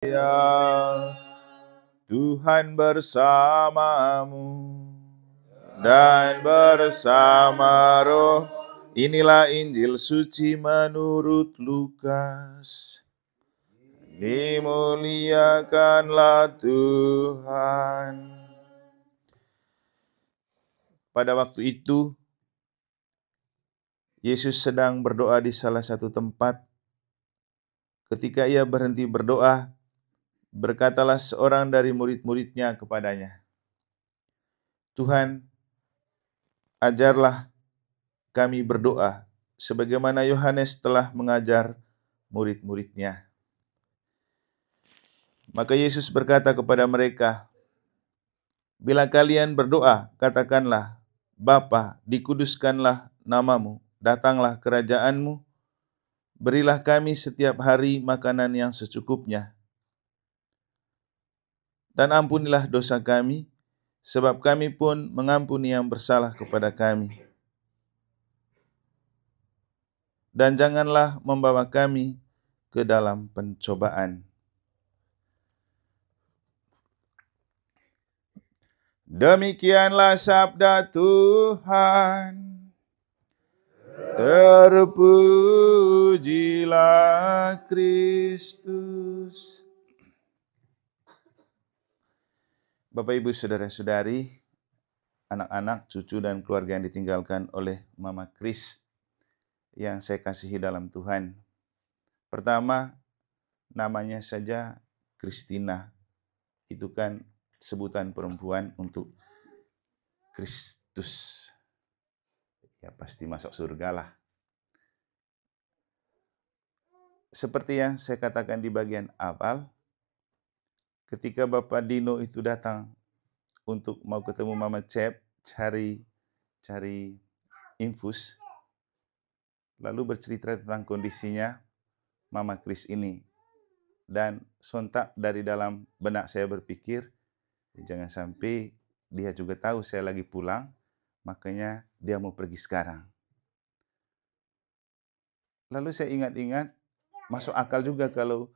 Ya, Tuhan bersamamu dan bersama roh. Inilah Injil suci menurut Lukas. Dimuliakanlah Tuhan. Pada waktu itu, Yesus sedang berdoa di salah satu tempat. Ketika ia berhenti berdoa, berkatalah seorang dari murid-muridnya kepadanya, "Tuhan, ajarlah kami berdoa, sebagaimana Yohanes telah mengajar murid-muridnya." Maka Yesus berkata kepada mereka, "Bila kalian berdoa, katakanlah, Bapa, dikuduskanlah namamu, datanglah kerajaanmu, berilah kami setiap hari makanan yang secukupnya, dan ampunilah dosa kami, sebab kami pun mengampuni yang bersalah kepada kami. Dan janganlah membawa kami ke dalam pencobaan." Demikianlah sabda Tuhan. Terpujilah Kristus. Bapak, Ibu, saudara-saudari, anak-anak, cucu, dan keluarga yang ditinggalkan oleh Mama Kris yang saya kasihi dalam Tuhan. Pertama, namanya saja Kristina. Itu kan sebutan perempuan untuk Kristus. Ya pasti masuk surga lah. Seperti yang saya katakan di bagian awal, ketika Bapak Dino itu datang untuk mau ketemu Mama Cep, cari infus, lalu bercerita tentang kondisinya Mama Kris ini. Dan sontak dari dalam benak saya berpikir, jangan sampai dia juga tahu saya lagi pulang, makanya dia mau pergi sekarang. Lalu saya ingat-ingat, masuk akal juga kalau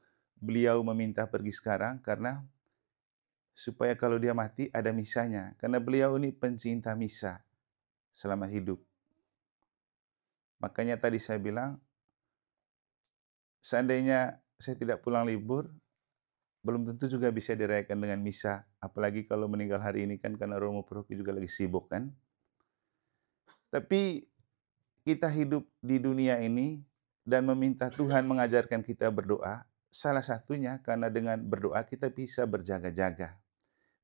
beliau meminta pergi sekarang, karena supaya kalau dia mati ada misanya. Karena beliau ini pencinta misa selama hidup. Makanya tadi saya bilang, seandainya saya tidak pulang libur, belum tentu juga bisa dirayakan dengan misa. Apalagi kalau meninggal hari ini kan, karena Romo Paroki juga lagi sibuk kan. Tapi kita hidup di dunia ini dan meminta Tuhan mengajarkan kita berdoa, salah satunya karena dengan berdoa kita bisa berjaga-jaga.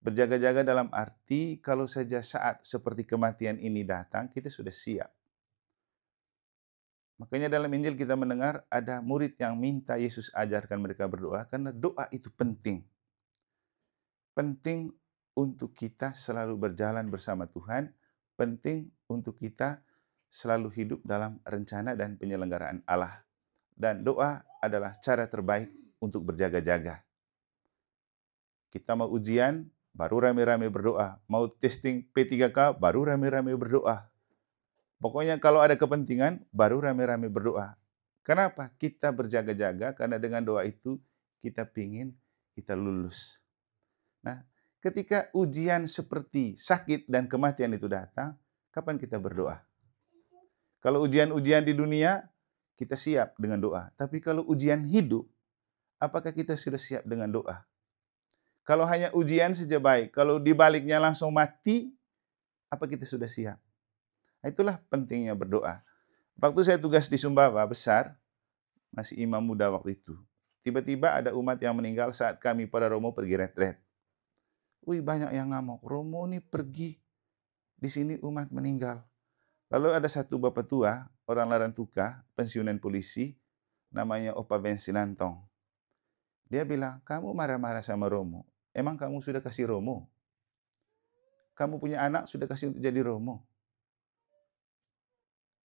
Berjaga-jaga dalam arti kalau saja saat seperti kematian ini datang, kita sudah siap. Makanya dalam Injil kita mendengar ada murid yang minta Yesus ajarkan mereka berdoa, karena doa itu penting. Penting untuk kita selalu berjalan bersama Tuhan, penting untuk kita selalu hidup dalam rencana dan penyelenggaraan Allah. Dan doa adalah cara terbaik untuk berjaga-jaga. Kita mau ujian, baru rame-rame berdoa. Mau testing P3K, baru rame-rame berdoa. Pokoknya kalau ada kepentingan, baru rame-rame berdoa. Kenapa? Kita berjaga-jaga, karena dengan doa itu kita pingin kita lulus. Nah, ketika ujian seperti sakit dan kematian itu datang, kapan kita berdoa? Kalau ujian-ujian di dunia, kita siap dengan doa. Tapi kalau ujian hidup, apakah kita sudah siap dengan doa? Kalau hanya ujian saja baik, kalau dibaliknya langsung mati, apa kita sudah siap? Itulah pentingnya berdoa. Waktu saya tugas di Sumbawa besar, masih imam muda waktu itu. Tiba-tiba ada umat yang meninggal saat kami pada Romo pergi retret. Wih, banyak yang ngamuk. Romo ini pergi, di sini umat meninggal. Lalu ada satu bapak tua, orang Larantuka, pensiunan polisi, namanya Opa Bensinantong. Dia bilang, "Kamu marah-marah sama Romo. Emang kamu sudah kasih Romo? Kamu punya anak sudah kasih untuk jadi Romo?"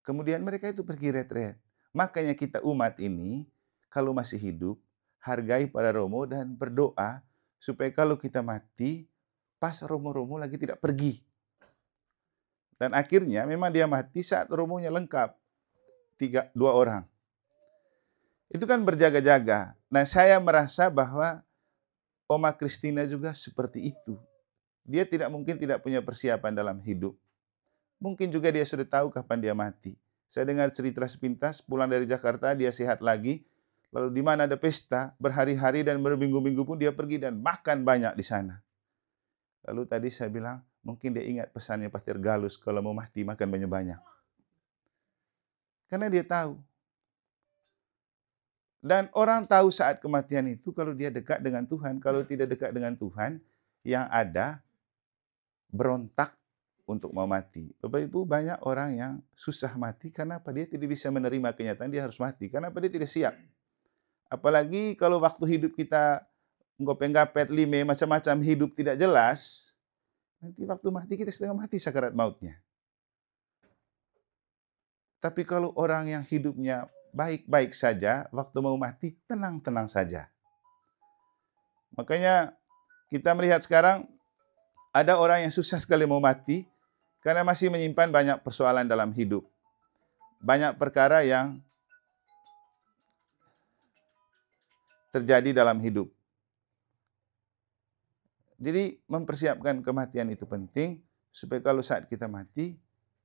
Kemudian mereka itu pergi retret. Makanya kita umat ini, kalau masih hidup, hargai para Romo dan berdoa supaya kalau kita mati, pas Romo-Romo lagi tidak pergi. Dan akhirnya memang dia mati saat Romonya lengkap, 2 orang. Itu kan berjaga-jaga. Nah, saya merasa bahwa Oma Christina juga seperti itu. Dia tidak mungkin tidak punya persiapan dalam hidup. Mungkin juga dia sudah tahu kapan dia mati. Saya dengar cerita sepintas, pulang dari Jakarta, dia sehat lagi. Lalu di mana ada pesta, berhari-hari dan berminggu-minggu pun dia pergi dan makan banyak di sana. Lalu tadi saya bilang, mungkin dia ingat pesannya Pater Galus, kalau mau mati makan banyak-banyak. Karena dia tahu. Dan orang tahu saat kematian itu kalau dia dekat dengan Tuhan. Kalau tidak dekat dengan Tuhan, yang ada berontak untuk mau mati. Bapak Ibu, banyak orang yang susah mati karena apa? Dia tidak bisa menerima kenyataan dia harus mati. Karena apa? Dia tidak siap. Apalagi kalau waktu hidup kita nggopeng-gapet, lime, macam-macam hidup tidak jelas, nanti waktu mati kita setengah mati sakarat mautnya. Tapi kalau orang yang hidupnya baik-baik saja, waktu mau mati tenang-tenang saja. Makanya kita melihat sekarang ada orang yang susah sekali mau mati karena masih menyimpan banyak persoalan dalam hidup. Banyak perkara yang terjadi dalam hidup. Jadi mempersiapkan kematian itu penting supaya kalau saat kita mati,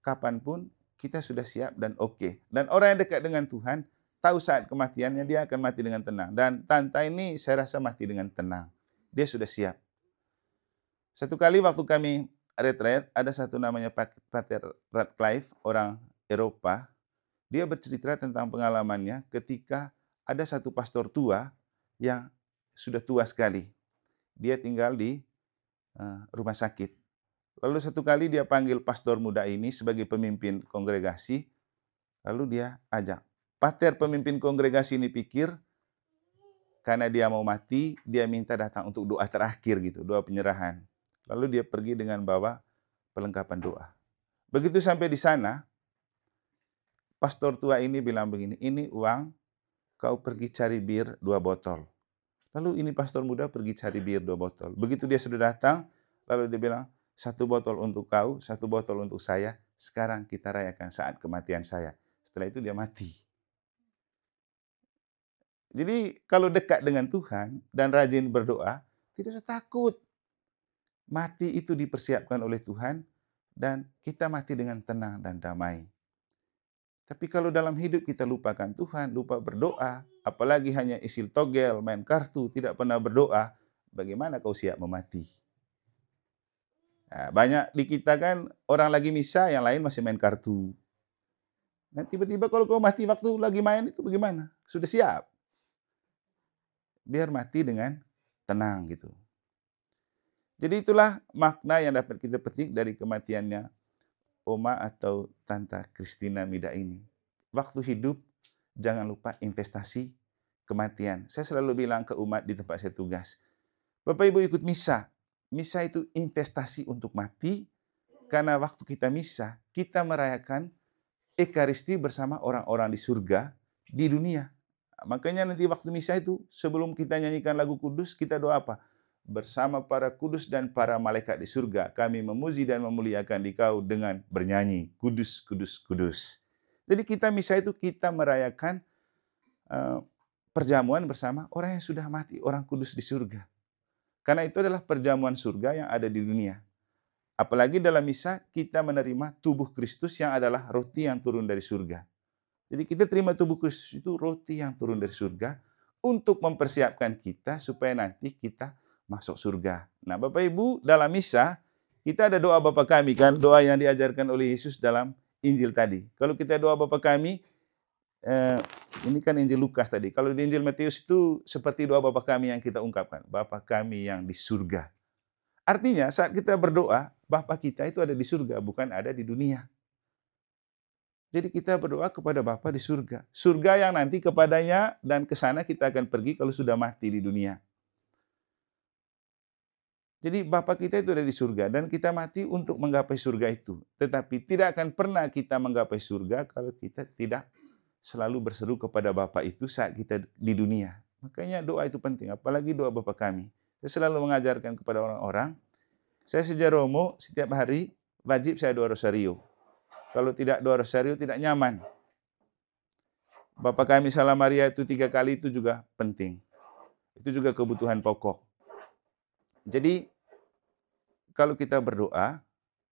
kapanpun kita sudah siap dan oke. Dan orang yang dekat dengan Tuhan tahu saat kematiannya dia akan mati dengan tenang. Dan Tanta ini saya rasa mati dengan tenang. Dia sudah siap. Satu kali waktu kami retreat, ada satu namanya Pater Radcliffe, orang Eropa. Dia bercerita tentang pengalamannya ketika ada satu pastor tua yang sudah tua sekali. Dia tinggal di rumah sakit. Lalu satu kali dia panggil pastor muda ini sebagai pemimpin kongregasi. Lalu dia ajak. Pater pemimpin kongregasi ini pikir karena dia mau mati, dia minta datang untuk doa terakhir gitu, doa penyerahan. Lalu dia pergi dengan bawa perlengkapan doa. Begitu sampai di sana, pastor tua ini bilang begini, ini uang, kau pergi cari bir 2 botol. Lalu ini pastor muda pergi cari bir 2 botol. Begitu dia sudah datang, lalu dia bilang, 1 botol untuk kau, 1 botol untuk saya. Sekarang kita rayakan saat kematian saya. Setelah itu dia mati. Jadi kalau dekat dengan Tuhan dan rajin berdoa, tidak usah takut. Mati itu dipersiapkan oleh Tuhan dan kita mati dengan tenang dan damai. Tapi kalau dalam hidup kita lupakan Tuhan, lupa berdoa, apalagi hanya isil togel, main kartu, tidak pernah berdoa, bagaimana kau siap memati? Nah, banyak di kita kan orang lagi misa, yang lain masih main kartu. Nah, tiba-tiba kalau kau mati waktu lagi main itu bagaimana? Sudah siap. Biar mati dengan tenang gitu. Jadi itulah makna yang dapat kita petik dari kematiannya Oma atau Tanta Christina Mida ini. Waktu hidup jangan lupa investasi kematian. Saya selalu bilang ke umat di tempat saya tugas, Bapak Ibu ikut misa. Misa itu investasi untuk mati, karena waktu kita misa, kita merayakan Ekaristi bersama orang-orang di surga, di dunia. Makanya nanti waktu misa itu, sebelum kita nyanyikan lagu kudus, kita doa apa? Bersama para kudus dan para malaikat di surga, kami memuji dan memuliakan Dikau dengan bernyanyi, kudus, kudus, kudus. Jadi kita misa itu kita merayakan perjamuan bersama orang yang sudah mati, orang kudus di surga. Karena itu adalah perjamuan surga yang ada di dunia. Apalagi dalam misa kita menerima tubuh Kristus yang adalah roti yang turun dari surga. Jadi kita terima tubuh Kristus itu roti yang turun dari surga untuk mempersiapkan kita supaya nanti kita masuk surga. Nah, Bapak Ibu, dalam misa kita ada doa Bapa kami kan, doa yang diajarkan oleh Yesus dalam Injil tadi. Kalau kita doa Bapa kami, ini kan Injil Lukas tadi. Kalau di Injil Matius itu seperti doa Bapa kami yang kita ungkapkan, Bapa kami yang di surga. Artinya saat kita berdoa, Bapa kita itu ada di surga, bukan ada di dunia. Jadi kita berdoa kepada Bapa di surga. Surga yang nanti kepadanya dan ke sana kita akan pergi kalau sudah mati di dunia. Jadi Bapa kita itu ada di surga dan kita mati untuk menggapai surga itu. Tetapi tidak akan pernah kita menggapai surga kalau kita tidak selalu berseru kepada Bapa itu saat kita di dunia. Makanya doa itu penting, apalagi doa Bapa kami. Saya selalu mengajarkan kepada orang-orang, saya sejak Romo setiap hari wajib saya doa rosario. Kalau tidak doa rosario tidak nyaman. Bapa kami Salam Maria itu 3 kali itu juga penting. Itu juga kebutuhan pokok. Jadi kalau kita berdoa,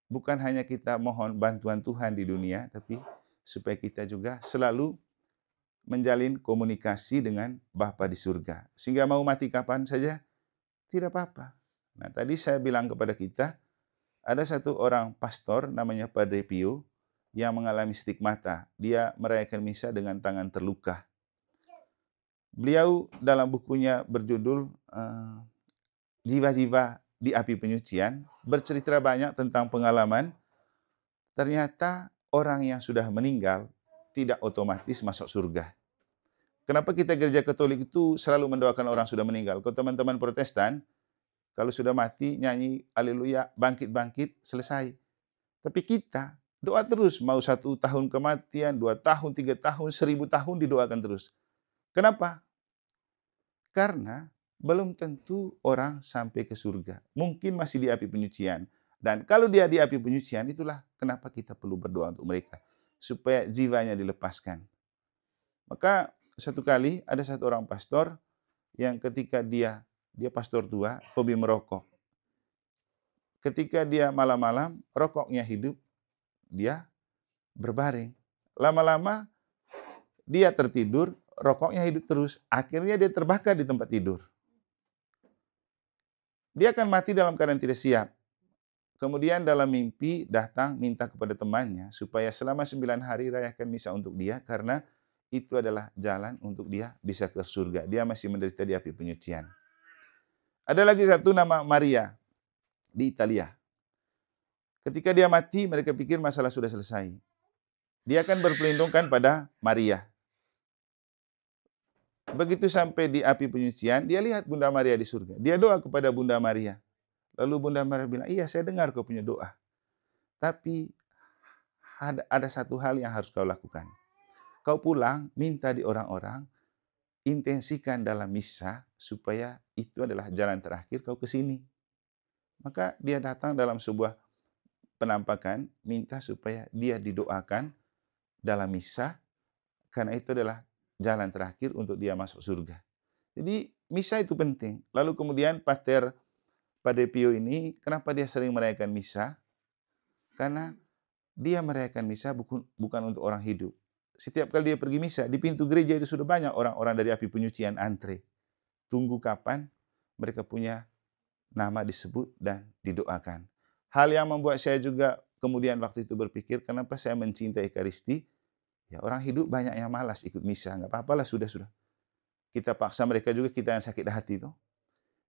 bukan hanya kita mohon bantuan Tuhan di dunia, tapi supaya kita juga selalu menjalin komunikasi dengan Bapa di surga. Sehingga mau mati kapan saja, tidak apa-apa. Nah, tadi saya bilang kepada kita, ada satu orang pastor namanya Padre Pio yang mengalami stigmata. Dia merayakan misa dengan tangan terluka. Beliau dalam bukunya berjudul Jiwa-Jiwa di Api Penyucian bercerita banyak tentang pengalaman. Ternyata orang yang sudah meninggal tidak otomatis masuk surga. Kenapa kita gereja Katolik itu selalu mendoakan orang sudah meninggal? Kalau teman-teman Protestan, kalau sudah mati nyanyi haleluya, bangkit-bangkit, selesai. Tapi kita doa terus, mau 1 tahun kematian, 2 tahun, 3 tahun, 1000 tahun didoakan terus. Kenapa? Karena belum tentu orang sampai ke surga. Mungkin masih di api penyucian. Dan kalau dia di api penyucian, itulah kenapa kita perlu berdoa untuk mereka. Supaya jiwanya dilepaskan. Maka satu kali ada satu orang pastor yang ketika dia pastor tua, hobi merokok. Ketika dia malam-malam, rokoknya hidup, dia berbaring. Lama-lama dia tertidur, rokoknya hidup terus. Akhirnya dia terbakar di tempat tidur. Dia akan mati dalam keadaan tidak siap. Kemudian dalam mimpi datang minta kepada temannya supaya selama 9 hari rayakan misa untuk dia karena itu adalah jalan untuk dia bisa ke surga. Dia masih menderita di api penyucian. Ada lagi satu nama Maria di Italia. Ketika dia mati, mereka pikir masalah sudah selesai. Dia akan berpelindungkan pada Maria. Begitu sampai di api penyucian, dia lihat Bunda Maria di surga. Dia doa kepada Bunda Maria. Lalu Bunda Maria bilang, iya saya dengar kau punya doa. Tapi ada satu hal yang harus kau lakukan. Kau pulang, minta di orang-orang, intensikan dalam misa, supaya itu adalah jalan terakhir kau ke sini. Maka dia datang dalam sebuah penampakan, minta supaya dia didoakan dalam misa, karena itu adalah jalan terakhir untuk dia masuk surga. Jadi misa itu penting. Lalu kemudian Padre Pio ini, kenapa dia sering merayakan misa? Karena dia merayakan misa bukan untuk orang hidup. Setiap kali dia pergi misa, di pintu gereja itu sudah banyak orang-orang dari api penyucian antre. Tunggu kapan mereka punya nama disebut dan didoakan. Hal yang membuat saya juga kemudian waktu itu berpikir, kenapa saya mencintai Ekaristi? Ya orang hidup banyak yang malas ikut misa, nggak apa-apalah sudah. Kita paksa mereka juga, kita yang sakit hati itu.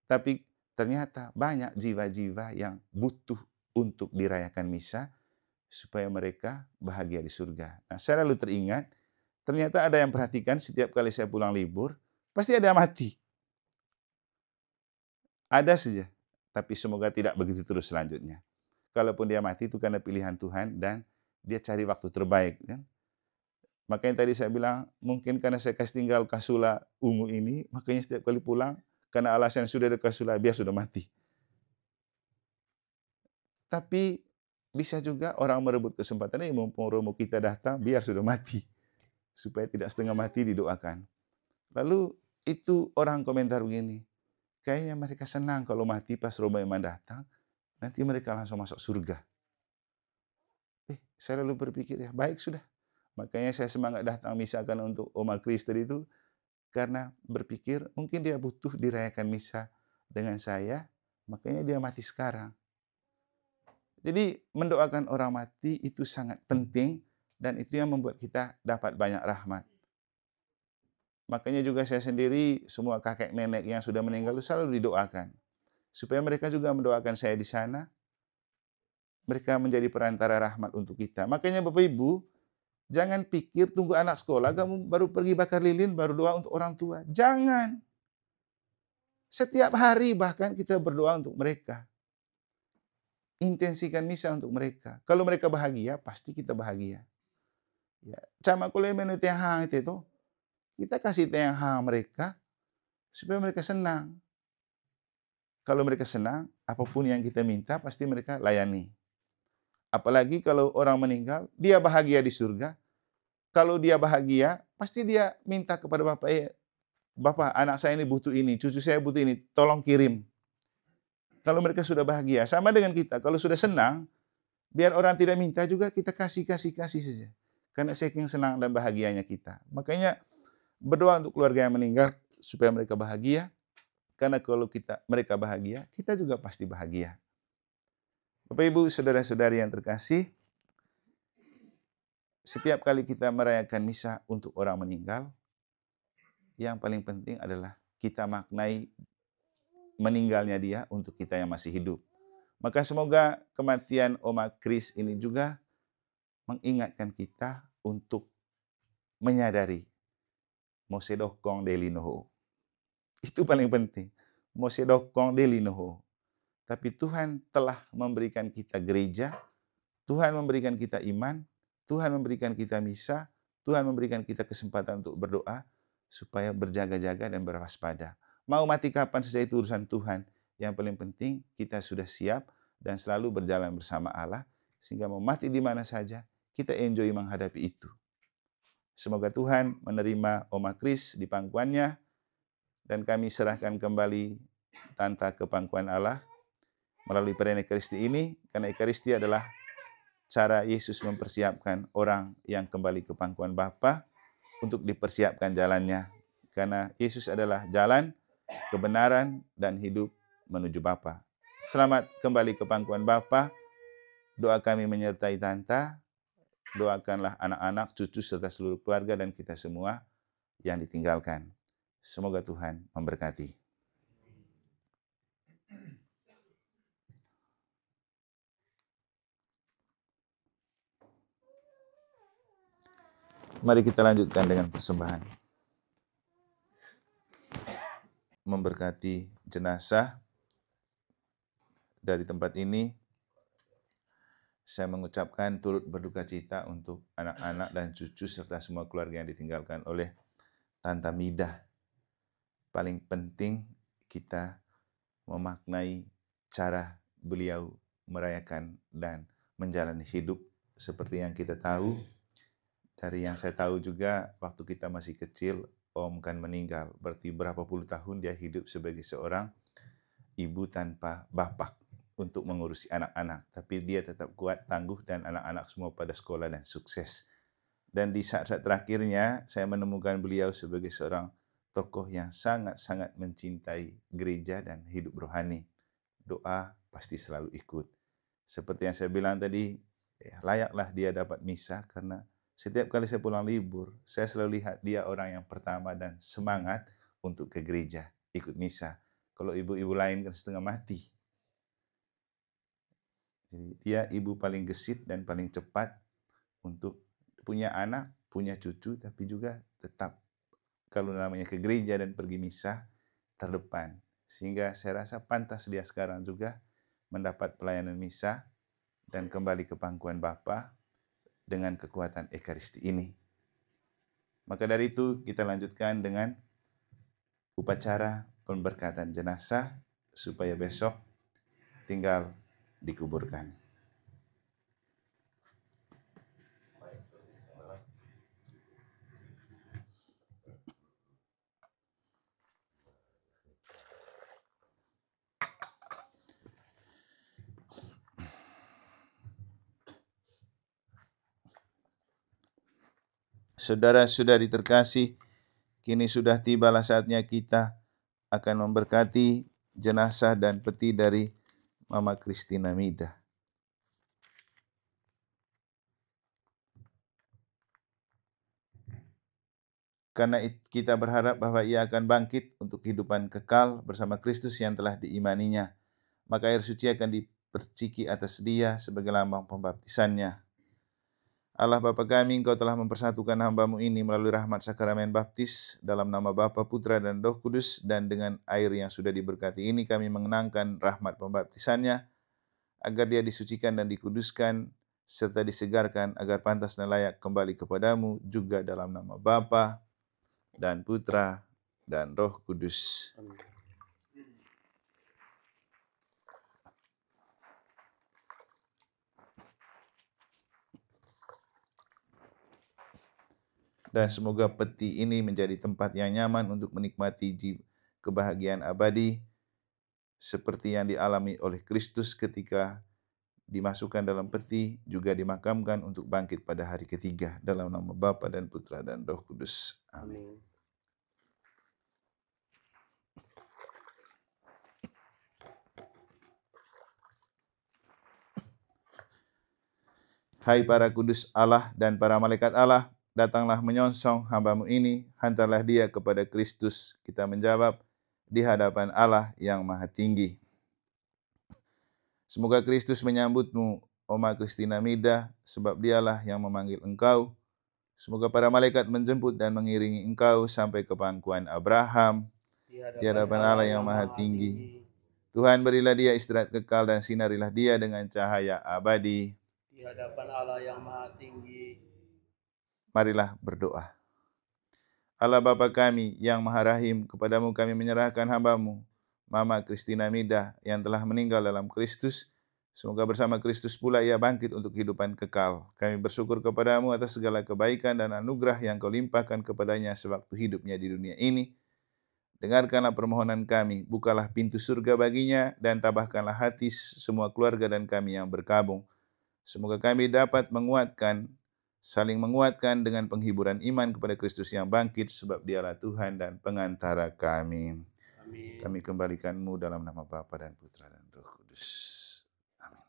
Tapi ternyata banyak jiwa-jiwa yang butuh untuk dirayakan misa supaya mereka bahagia di surga. Nah, saya lalu teringat, ternyata ada yang perhatikan setiap kali saya pulang libur, pasti ada yang mati. Ada saja, tapi semoga tidak begitu terus selanjutnya. Kalaupun dia mati itu karena pilihan Tuhan dan dia cari waktu terbaik. Kan? Makanya tadi saya bilang, mungkin karena saya kasih tinggal kasula ungu ini, makanya setiap kali pulang, karena alasan sudah ada kasula, biar sudah mati. Tapi bisa juga orang merebut kesempatan ini, mumpung romo kita datang, biar sudah mati. Supaya tidak setengah mati didoakan. Lalu itu orang komentar begini, kayaknya mereka senang kalau mati pas romo Iman datang, nanti mereka langsung masuk surga. Saya lalu berpikir, ya baik sudah. Makanya saya semangat datang misa karena untuk Oma Kristen itu, karena berpikir mungkin dia butuh dirayakan misa dengan saya, makanya dia mati sekarang. Jadi mendoakan orang mati itu sangat penting dan itu yang membuat kita dapat banyak rahmat. Makanya juga saya sendiri, semua kakek nenek yang sudah meninggal itu selalu didoakan. Supaya mereka juga mendoakan saya di sana, mereka menjadi perantara rahmat untuk kita. Makanya Bapak Ibu, jangan pikir tunggu anak sekolah, kamu baru pergi bakar lilin, baru doa untuk orang tua. Jangan. Setiap hari bahkan kita berdoa untuk mereka. Intensikan misa untuk mereka. Kalau mereka bahagia, pasti kita bahagia. Ya, sama kalau menurut yang itu, kita kasih yang mereka, supaya mereka senang. Kalau mereka senang, apapun yang kita minta, pasti mereka layani. Apalagi kalau orang meninggal, dia bahagia di surga. Kalau dia bahagia, pasti dia minta kepada Bapak, Bapak, anak saya ini butuh ini, cucu saya butuh ini, tolong kirim. Kalau mereka sudah bahagia, sama dengan kita. Kalau sudah senang, biar orang tidak minta juga kita kasih saja. Karena saking senang dan bahagianya kita. Makanya berdoa untuk keluarga yang meninggal supaya mereka bahagia. Karena kalau mereka bahagia, kita juga pasti bahagia. Bapak Ibu, saudara-saudari yang terkasih, setiap kali kita merayakan misa untuk orang meninggal, yang paling penting adalah kita maknai meninggalnya dia untuk kita yang masih hidup. Maka semoga kematian Oma Kris ini juga mengingatkan kita untuk menyadari mosedokong delinoho. Itu paling penting. Mosedokong delinoho. Tapi Tuhan telah memberikan kita gereja, Tuhan memberikan kita iman, Tuhan memberikan kita misa, Tuhan memberikan kita kesempatan untuk berdoa, supaya berjaga-jaga dan berwaspada. Mau mati kapan saja itu urusan Tuhan. Yang paling penting kita sudah siap dan selalu berjalan bersama Allah, sehingga mau mati di mana saja, kita enjoy menghadapi itu. Semoga Tuhan menerima Oma Kris di pangkuannya, dan kami serahkan kembali Tanta ke pangkuan Allah, melalui perayaan Ekaristi ini, karena Ekaristi adalah cara Yesus mempersiapkan orang yang kembali ke pangkuan Bapa untuk dipersiapkan jalannya. Karena Yesus adalah jalan, kebenaran, dan hidup menuju Bapa. Selamat kembali ke pangkuan Bapa. Doa kami menyertai Tanta. Doakanlah anak-anak, cucu, serta seluruh keluarga dan kita semua yang ditinggalkan. Semoga Tuhan memberkati. Mari kita lanjutkan dengan persembahan. Memberkati jenazah dari tempat ini, saya mengucapkan turut berduka cita untuk anak-anak dan cucu serta semua keluarga yang ditinggalkan oleh Tanta Midah. Paling penting kita memaknai cara beliau merayakan dan menjalani hidup seperti yang kita tahu. Dari yang saya tahu juga, waktu kita masih kecil, Om kan meninggal. Berarti berapa puluh tahun dia hidup sebagai seorang ibu tanpa bapak untuk mengurusi anak-anak. Tapi dia tetap kuat, tangguh, dan anak-anak semua pada sekolah dan sukses. Dan di saat-saat terakhirnya, saya menemukan beliau sebagai seorang tokoh yang sangat-sangat mencintai gereja dan hidup rohani. Doa pasti selalu ikut. Seperti yang saya bilang tadi, layaklah dia dapat misa, karena setiap kali saya pulang libur, saya selalu lihat dia orang yang pertama dan semangat untuk ke gereja, ikut misa. Kalau ibu-ibu lain kan setengah mati. Jadi dia ibu paling gesit dan paling cepat untuk punya anak, punya cucu, tapi juga tetap kalau namanya ke gereja dan pergi misa terdepan. Sehingga saya rasa pantas dia sekarang juga mendapat pelayanan misa dan kembali ke pangkuan Bapa dengan kekuatan Ekaristi ini. Maka dari itu kita lanjutkan dengan upacara pemberkatan jenazah supaya besok tinggal dikuburkan. Saudara-saudari terkasih, kini sudah tibalah saatnya kita akan memberkati jenazah dan peti dari Mama Christina Midah. Karena kita berharap bahwa ia akan bangkit untuk kehidupan kekal bersama Kristus yang telah diimaninya, maka air suci akan diperciki atas dia sebagai lambang pembaptisannya. Allah Bapa kami, Engkau telah mempersatukan hamba-Mu ini melalui rahmat sakramen baptis dalam nama Bapa, Putra, dan Roh Kudus, dan dengan air yang sudah diberkati ini kami mengenangkan rahmat pembaptisannya, agar dia disucikan dan dikuduskan, serta disegarkan agar pantas dan layak kembali kepadamu, juga dalam nama Bapa dan Putra dan Roh Kudus. Dan semoga peti ini menjadi tempat yang nyaman untuk menikmati kebahagiaan abadi seperti yang dialami oleh Kristus ketika dimasukkan dalam peti, juga dimakamkan untuk bangkit pada hari ketiga. Dalam nama Bapa dan Putra dan Roh Kudus. Amin. Hai para kudus Allah dan para malaikat Allah, datanglah menyongsong hamba-Mu ini, hantarlah dia kepada Kristus. Kita menjawab, di hadapan Allah yang Maha Tinggi. Semoga Kristus menyambut-Mu, Oma Christina Mida, sebab dialah yang memanggil Engkau. Semoga para malaikat menjemput dan mengiringi Engkau sampai ke pangkuan Abraham, di hadapan Allah yang Maha Tinggi. Tuhan, berilah dia istirahat kekal dan sinarilah dia dengan cahaya abadi. Di hadapan Allah yang Maha Tinggi. Marilah berdoa. Allah Bapa kami yang Maha Rahim, kepadamu kami menyerahkan hamba-Mu, Mama Christina Mida, yang telah meninggal dalam Kristus. Semoga bersama Kristus pula ia bangkit untuk kehidupan kekal. Kami bersyukur kepadamu atas segala kebaikan dan anugerah yang Kau limpahkan kepadanya sewaktu hidupnya di dunia ini. Dengarkanlah permohonan kami, bukalah pintu surga baginya, dan tabahkanlah hati semua keluarga dan kami yang berkabung. Semoga kami dapat saling menguatkan dengan penghiburan iman kepada Kristus yang bangkit, sebab dialah Tuhan dan pengantara kami. Amin. Kami kembalikan-Mu dalam nama Bapa dan Putra dan Roh Kudus. Amin.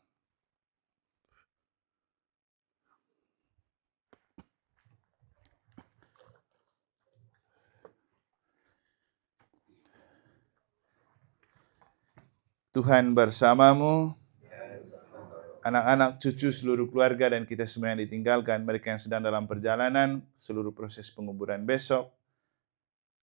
Tuhan bersamamu. Anak-anak, cucu, seluruh keluarga, dan kita semua yang ditinggalkan, mereka yang sedang dalam perjalanan, seluruh proses penguburan besok,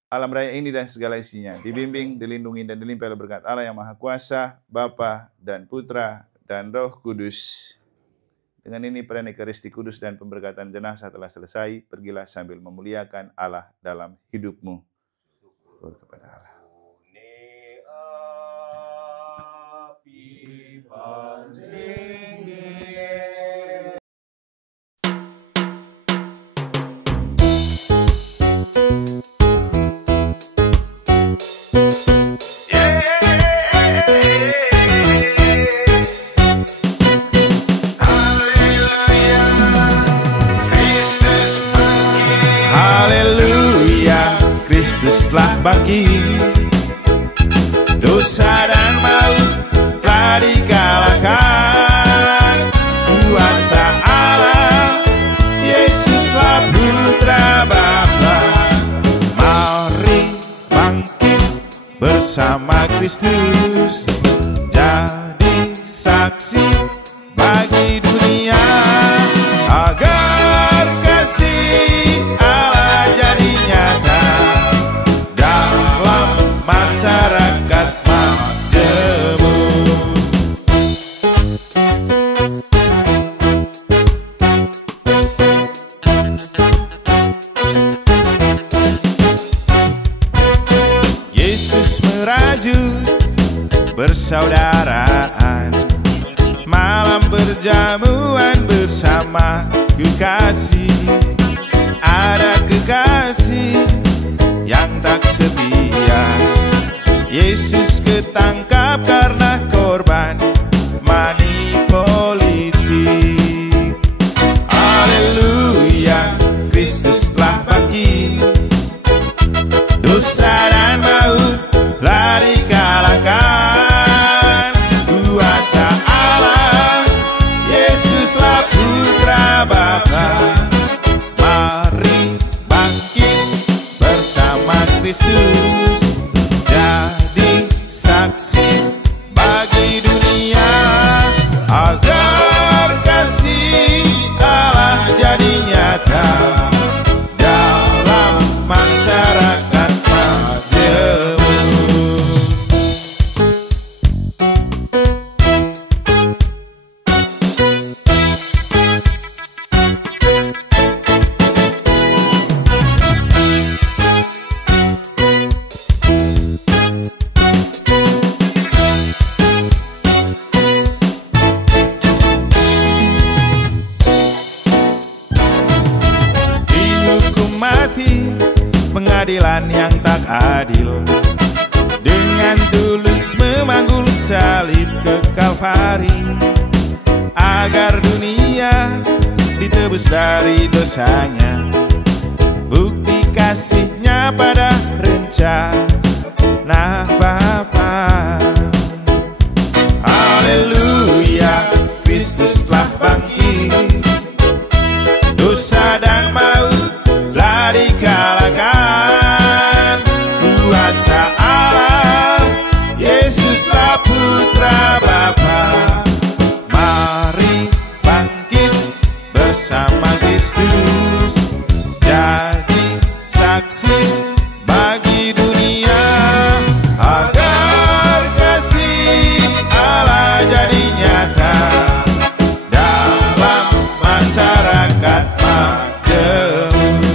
alam raya ini dan segala isinya, dibimbing, dilindungi, dan dilimpahi oleh berkat Allah yang Maha Kuasa, Bapa dan Putra dan Roh Kudus. Dengan ini perayaan Ekaristi Kudus dan pemberkatan jenazah telah selesai. Pergilah sambil memuliakan Allah dalam hidupmu. Syukur kepada Allah. Telah bangkit, dosa dan maut telah dikalahkan. Kuasa Allah, Yesuslah Putra Bapa. Mari bangkit bersama Kristus, jadi saksi bagi dunia, agar kasih Allah jadi nyata masyarakat majemuk. Yesus merajut persaudaraan, malam berjamuan bersama kekasih. Ada kekasih yang tak setia, Yesus ketangkap karena korban money politik. Haleluya, Kristus telah bangkit, dosa dan maut telah dikalahkan. Kuasa Allah, Yesuslah Putra Bapa. Mari bangkit bersama Kristus, jadi saksi bagi dunia, agar kasih Allah jadi nyata dalam masyarakat majemuk. salib ke Kalvari, agar dunia ditebus dari dosanya. Bukti kasihnya pada rencana Bapa. Haleluya, Kristus telah bangkit, dosa dan maut telah dikalahkan. Kuasa Allah, Yesuslah Putra Bapa. Mari bangkit bersama Kristus, jadi saksi bagi dunia, agar kasih Allah jadi nyata dalam masyarakat majemuk.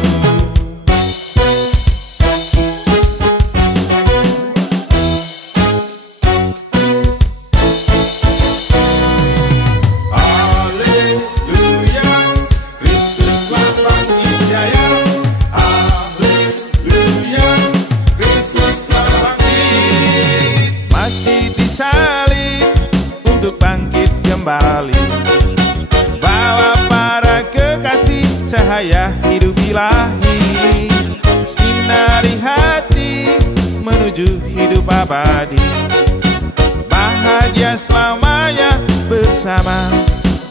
Haleluya, Kristus telah bangkit jaya. Haleluya, Kristus telah bangkit. Mati disalib untuk bangkit kembali, bawa para kekasih cahaya hidup ilahi, sinari hati menuju hidup abadi, bahagia selamanya bersama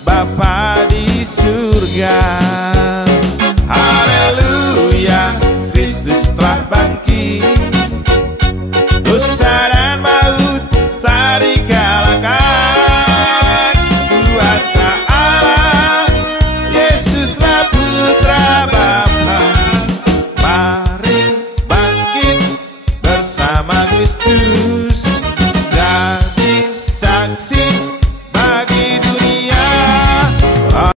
Bapa di surga.